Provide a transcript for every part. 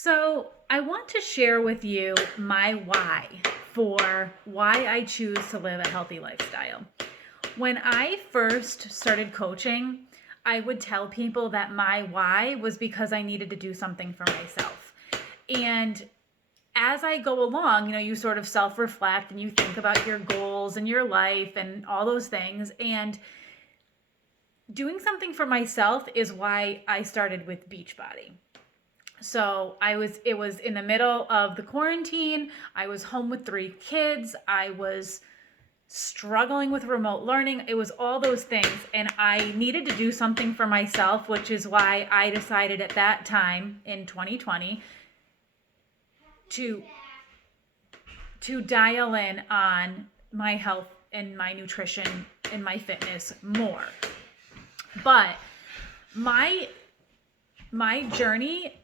So, I want to share with you my why for why I choose to live a healthy lifestyle. When I first started coaching, I would tell people that my why was because I needed to do something for myself. And as I go along, you sort of self reflect and you think about your goals and your life and all those things. And doing something for myself is why I started with Beachbody. So it was in the middle of the quarantine. I was home with 3 kids. I was struggling with remote learning. It was all those things. And I needed to do something for myself, which is why I decided at that time in 2020 to, to dial in on my health and my nutrition and my fitness more. But my journey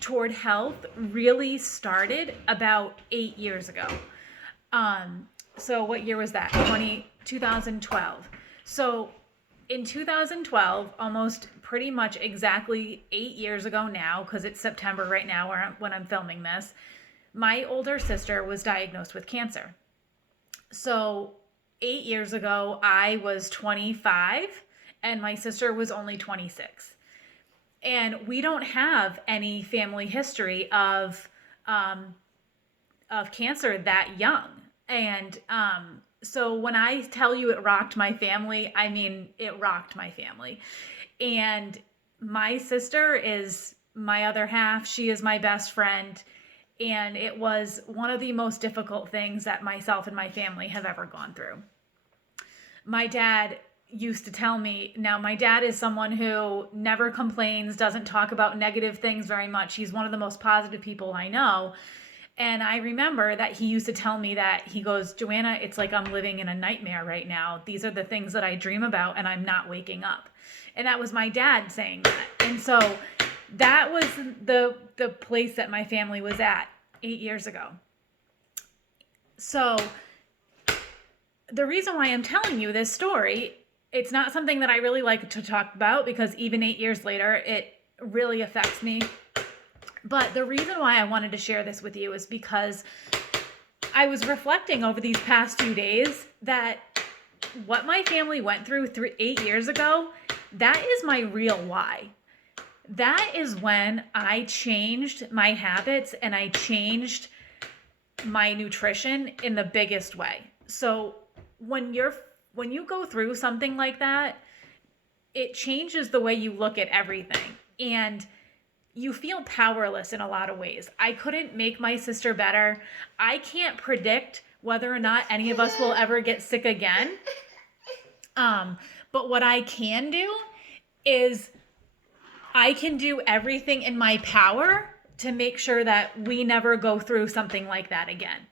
toward health really started about 8 years ago. So what year was that? 2012. So in 2012, almost pretty much exactly 8 years ago now, because it's September right now when I'm filming this, my older sister was diagnosed with cancer. So 8 years ago, I was 25 and my sister was only 26. And we don't have any family history of cancer that young. And so when I tell you it rocked my family, I mean it rocked my family. And my sister is my other half. She is my best friend. And it was one of the most difficult things that myself and my family have ever gone through. My dad used to tell me, now my dad is someone who never complains, doesn't talk about negative things very much. He's one of the most positive people I know. And I remember that he used to tell me that he goes, Joanna, it's like I'm living in a nightmare right now. These are the things that I dream about and I'm not waking up. And that was my dad saying that. And so that was the place that my family was at 8 years ago. So the reason why I'm telling you this story, it's not something that I really like to talk about because even 8 years later, it really affects me. But the reason why I wanted to share this with you is because I was reflecting over these past 2 days that what my family went through 8 years ago, that is my real why. That is when I changed my habits and I changed my nutrition in the biggest way. So when you go through something like that, it changes the way you look at everything. And you feel powerless in a lot of ways. I couldn't make my sister better. I can't predict whether or not any of us will ever get sick again. But what I can do is I can do everything in my power to make sure that we never go through something like that again.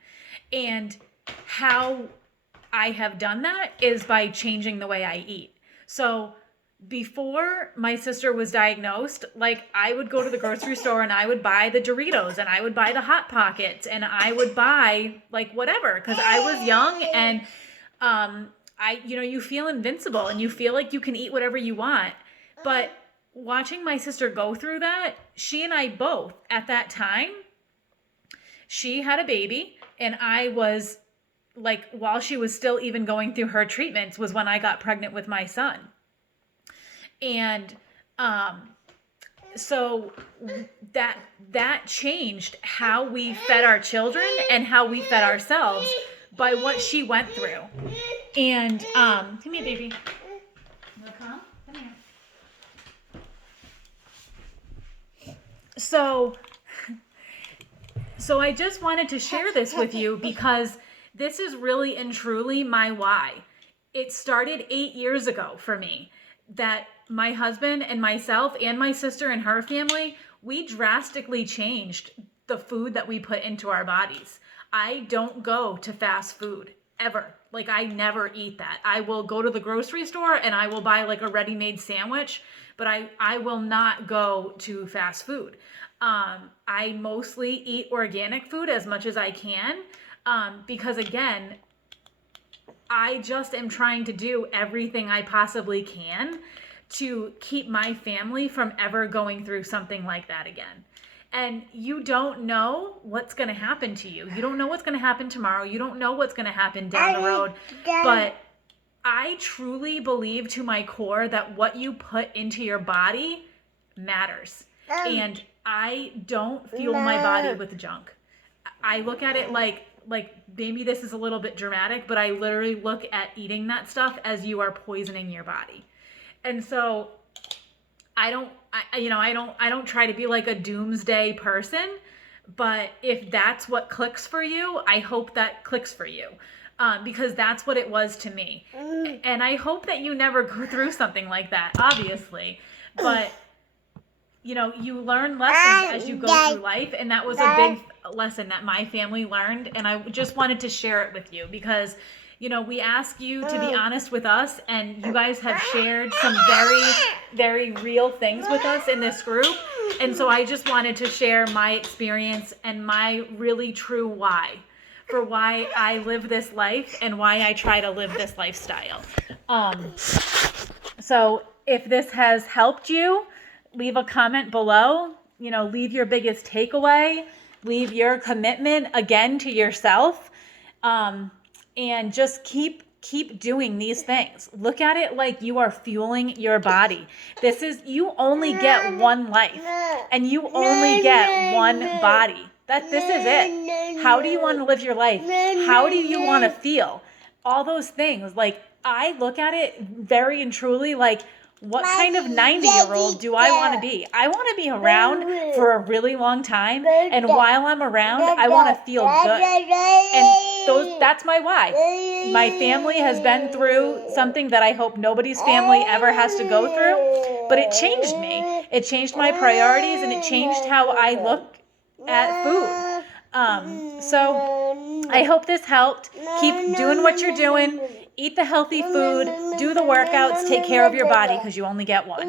And how I have done that is by changing the way I eat. So before my sister was diagnosed, like I would go to the grocery store and I would buy the Doritos and I would buy the Hot Pockets and I would buy like whatever because I was young and you feel invincible and you feel like you can eat whatever you want. But watching my sister go through that, she and I both at that time, she had a baby and I was like, while she was still even going through her treatments was when I got pregnant with my son. And so that changed how we fed our children and how we fed ourselves by what she went through. And come here, baby. You wanna come? Come here. So I just wanted to share this with you because this is really and truly my why. It started 8 years ago for me that my husband and myself and my sister and her family, we drastically changed the food that we put into our bodies. I don't go to fast food ever. Like I never eat that. I will go to the grocery store and I will buy like a ready-made sandwich, but I will not go to fast food. I mostly eat organic food as much as I can because again, I just am trying to do everything I possibly can to keep my family from ever going through something like that again. And you don't know what's going to happen to you. You don't know what's going to happen tomorrow. You don't know what's going to happen down the road. But I truly believe to my core that what you put into your body matters. And I don't fuel my body with junk. I look at it like maybe this is a little bit dramatic, but I literally look at eating that stuff as you are poisoning your body. And so I don't try to be like a doomsday person, but if that's what clicks for you, I hope that clicks for you. Because that's what it was to me. And I hope that you never go through something like that, obviously. But, you learn lessons as you go through life. And that was a big lesson that my family learned. And I just wanted to share it with you because, we ask you to be honest with us. And you guys have shared some very, very real things with us in this group. And so I just wanted to share my experience and my really true why. For why I live this life and why I try to live this lifestyle. So if this has helped you, leave a comment below, leave your biggest takeaway, leave your commitment again to yourself, and just keep doing these things. Look at it like you are fueling your body. You only get one life and you only get one body. This is it. How do you want to live your life? How do you want to feel? All those things. Like, I look at it very and truly like, what kind of 90-year-old do I want to be? I want to be around for a really long time. And while I'm around, I want to feel good. And that's my why. My family has been through something that I hope nobody's family ever has to go through. But it changed me. It changed my priorities and it changed how I look at food. So I hope this helped. Keep doing what you're doing. Eat the healthy food. Do the workouts. Take care of your body because you only get one.